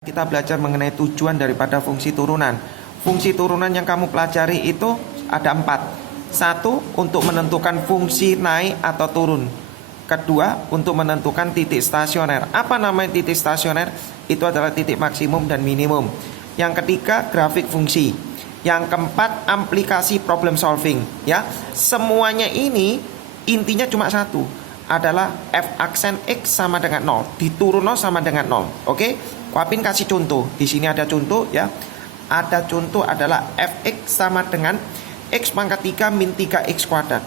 Kita belajar mengenai tujuan daripada fungsi turunan. Fungsi turunan yang kamu pelajari itu ada 4. 1. Untuk menentukan fungsi naik atau turun. Kedua, untuk menentukan titik stasioner. Apa namanya titik stasioner? Itu adalah titik maksimum dan minimum. Yang ketiga, grafik fungsi. Yang keempat, aplikasi problem solving. Ya, semuanya ini intinya cuma satu, adalah f aksen x sama dengan 0, diturun 0 sama dengan 0. Oke? Wapin kasih contoh. Di sini ada contoh ya. Ada contoh adalah fx sama dengan x pangkat 3 min 3x kuadrat.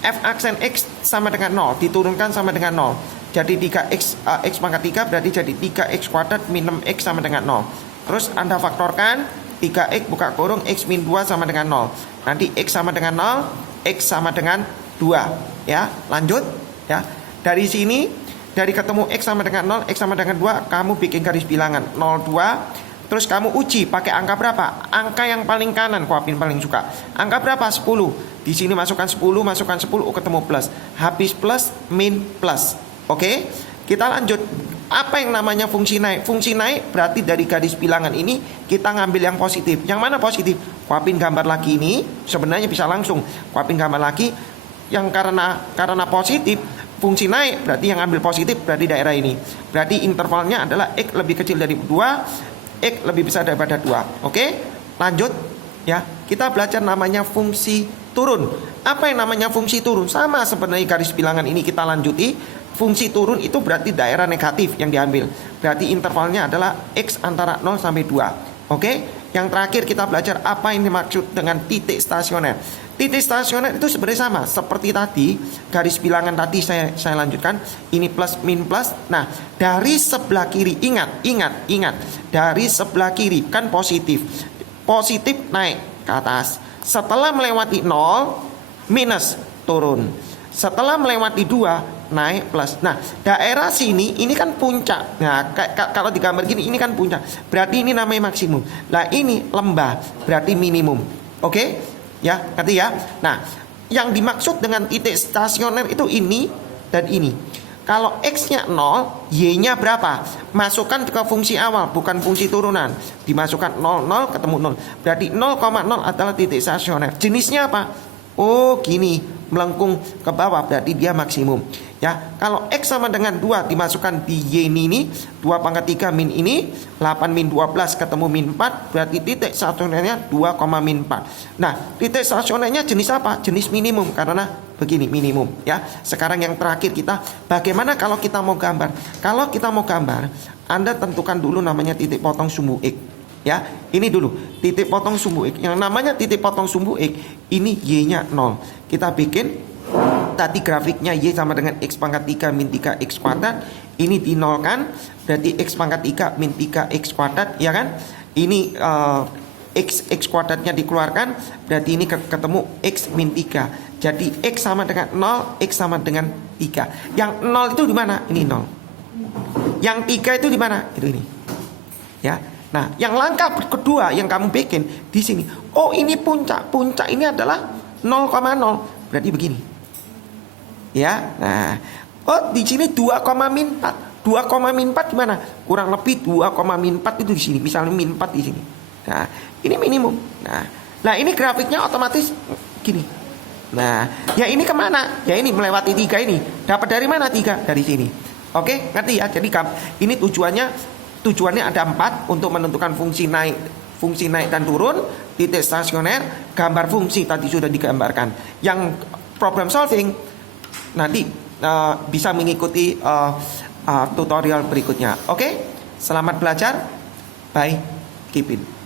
F aksen x sama dengan 0, diturunkan sama dengan 0. Jadi 3x x pangkat 3 berarti jadi 3x kuadrat min 6x sama dengan 0. Terus Anda faktorkan 3x buka kurung x min 2 sama dengan 0. Nanti x sama dengan 0, x sama dengan 2. Ya, lanjut ya. Dari sini, dari ketemu x sama dengan 0, x sama dengan 2, kamu bikin garis bilangan 0, 2. Terus kamu uji pakai angka berapa? Angka yang paling kanan, Wapin paling suka. Angka berapa? 10. Di sini masukkan 10, masukkan 10, ketemu plus. Habis plus, min plus. Oke? Kita lanjut. Apa yang namanya fungsi naik? Fungsi naik berarti dari garis bilangan ini kita ngambil yang positif. Yang mana positif? Wapin gambar lagi ini, sebenarnya bisa langsung. Wapin gambar lagi yang karena positif. Fungsi naik berarti yang ambil positif berarti daerah ini. Berarti intervalnya adalah x lebih kecil dari 2, x lebih besar daripada 2. Oke? Lanjut ya. Kita belajar namanya fungsi turun. Apa yang namanya fungsi turun? Sama sebenarnya garis bilangan ini kita lanjuti. Fungsi turun itu berarti daerah negatif yang diambil. Berarti intervalnya adalah x antara 0 sampai 2. Oke? Yang terakhir kita belajar apa yang dimaksud dengan titik stasioner. Titik stasioner itu sebenarnya sama seperti tadi, garis bilangan tadi saya lanjutkan. Ini plus min plus. Nah, dari sebelah kiri ingat, dari sebelah kiri kan positif. Positif naik ke atas. Setelah melewati 0 minus turun. Setelah melewati 2 naik plus. Nah, daerah sini ini kan puncak. Nah, kalau digambar gini ini kan puncak. Berarti ini namanya maksimum. Nah, ini lembah, berarti minimum. Oke? Ya, ngerti ya? Nah, yang dimaksud dengan titik stasioner itu ini dan ini. Kalau x-nya 0, y-nya berapa? Masukkan ke fungsi awal, bukan fungsi turunan. Dimasukkan 0, 0 ketemu 0. Berarti 0,0 adalah titik stasioner. Jenisnya apa? Oh, gini, melengkung ke bawah berarti dia maksimum. Ya, kalau x sama dengan 2 dimasukkan di y ini 2 pangkat 3 min ini 8 min 12 ketemu min 4 berarti titik stasionernya 2, min 4. Nah, titik stasionernya jenis apa? Jenis minimum karena begini minimum ya. Sekarang yang terakhir kita bagaimana kalau kita mau gambar? Kalau kita mau gambar, Anda tentukan dulu namanya titik potong sumbu x. Ya, ini dulu titik potong sumbu x. Yang namanya titik potong sumbu x ini y-nya 0. Kita bikin tadi grafiknya y sama dengan x pangkat 3 min 3x kuadrat. Ini dinolkan berarti x pangkat 3 min 3x kuadrat ya kan. Ini x kuadratnya dikeluarkan berarti ini ketemu x min 3. Jadi x sama dengan 0, x sama dengan 3. Yang 0 itu di mana? Ini 0. Yang 3 itu di mana? Itu ini. Ya. Nah, yang langkah kedua yang kamu bikin di sini. Oh, ini puncak. Puncak ini adalah 0,0. Berarti begini. Ya. Nah, oh di sini 2, min 4. 2, min 4 gimana? Kurang lebih 2, min 4 itu di sini. Misalnya min 4 di sini. Nah, ini minimum. Nah, ini grafiknya otomatis gini. Nah, ya ini kemana? Ya ini melewati 3 ini. Dapat dari mana 3? Dari sini. Oke, ngerti ya? Jadi ini tujuannya ada 4 untuk menentukan fungsi naik dan turun, titik stasioner, gambar fungsi tadi sudah digambarkan. Yang problem solving nanti bisa mengikuti tutorial berikutnya. Oke, selamat belajar. Bye, keep it.